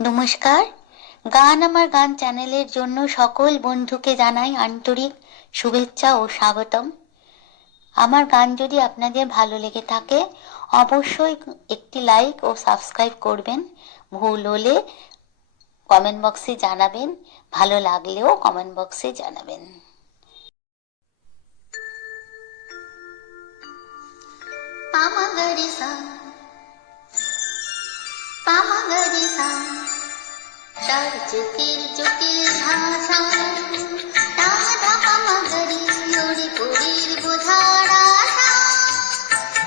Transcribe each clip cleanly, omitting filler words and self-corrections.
নমস্কার। গান আমার গান চ্যানেলের জন্য সকল বন্ধুকে জানাই আন্তরিক শুভেচ্ছা ও স্বাগতম। আমার গান যদি আপনাদের ভালো লেগে থাকে অবশ্যই একটি লাইক ও সাবস্ক্রাইব করবেন। ভুল হলে কমেন্ট বক্সে জানাবেন, ভালো লাগলেও কমেন্ট বক্সে জানাবেন। পামাগরিসা পামাগরিসা চার চুকির জটিল ভাষা রাধা পামাগরি ওরে পুরীর বোঝার আশা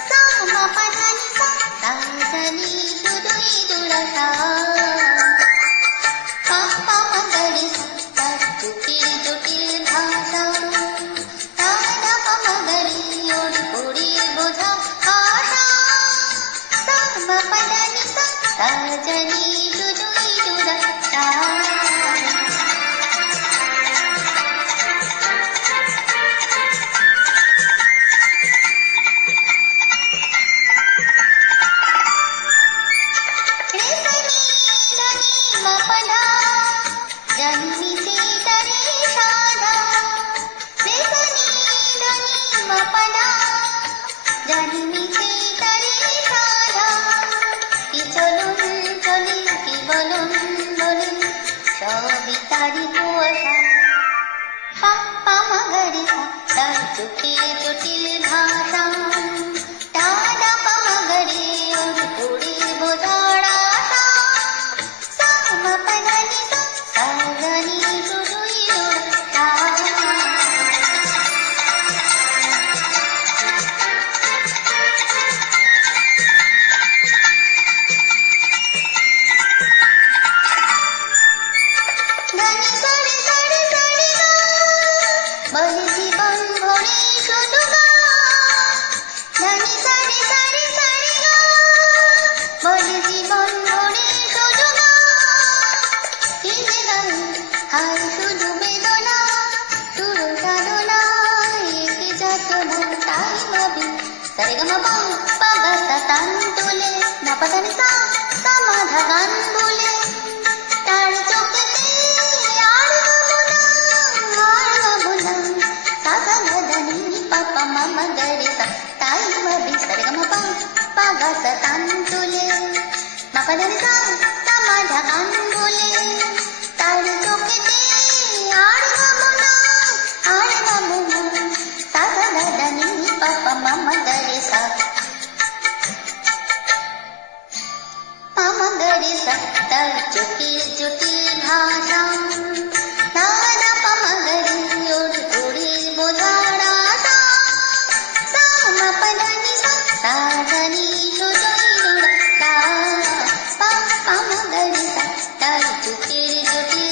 সামা পাধানি সা সাজানি শুধুই দুরাশা পামাগরিসা চার চুকির জটিল ভাষা রাধা পামাগরি ওরে পুরীর বোঝা আশা সামা পাধানি সা সাজানি শুধুই দুরাশা। চোখে জটিল ভাষা টানা পামাগরে ওর পুরীর বোঝার আশা সামা পাধানি সা সাজানি শুধুই দুরাশা। ধানি সারে সারে সারে গা বলে জীবন ভরে শুধু গা ধানি সারে সারে সারে গা বলে জীবন ভরে শুধু গা কি যে গান হায় শুধু বেদনা শুরু সাধনা একে যাতনা তাই ভাবি সারে গা মা পা গা সা তান তোলে না পাধানি সা সামাধা গান বলে তার চোখেতে আর ভাবো না সাসা ধানি পাপা মামা গরে সা তাই ভাবি সারে গা মা পা গা সা তান তোলে মা পাধানি সা সামাধা গান বলে তার চোখেতে আর ভাবো না সাসা ধানি পাপা মামা গরে সা পামাগরিসা তার চোখের জটিল ভাষা রাধা পামাগরি ওর পুরীর বোঝার আশা সামা পাধানি সা সাজানি শুধুই দুরাশা পামাগরিসা তার চোখের জটিল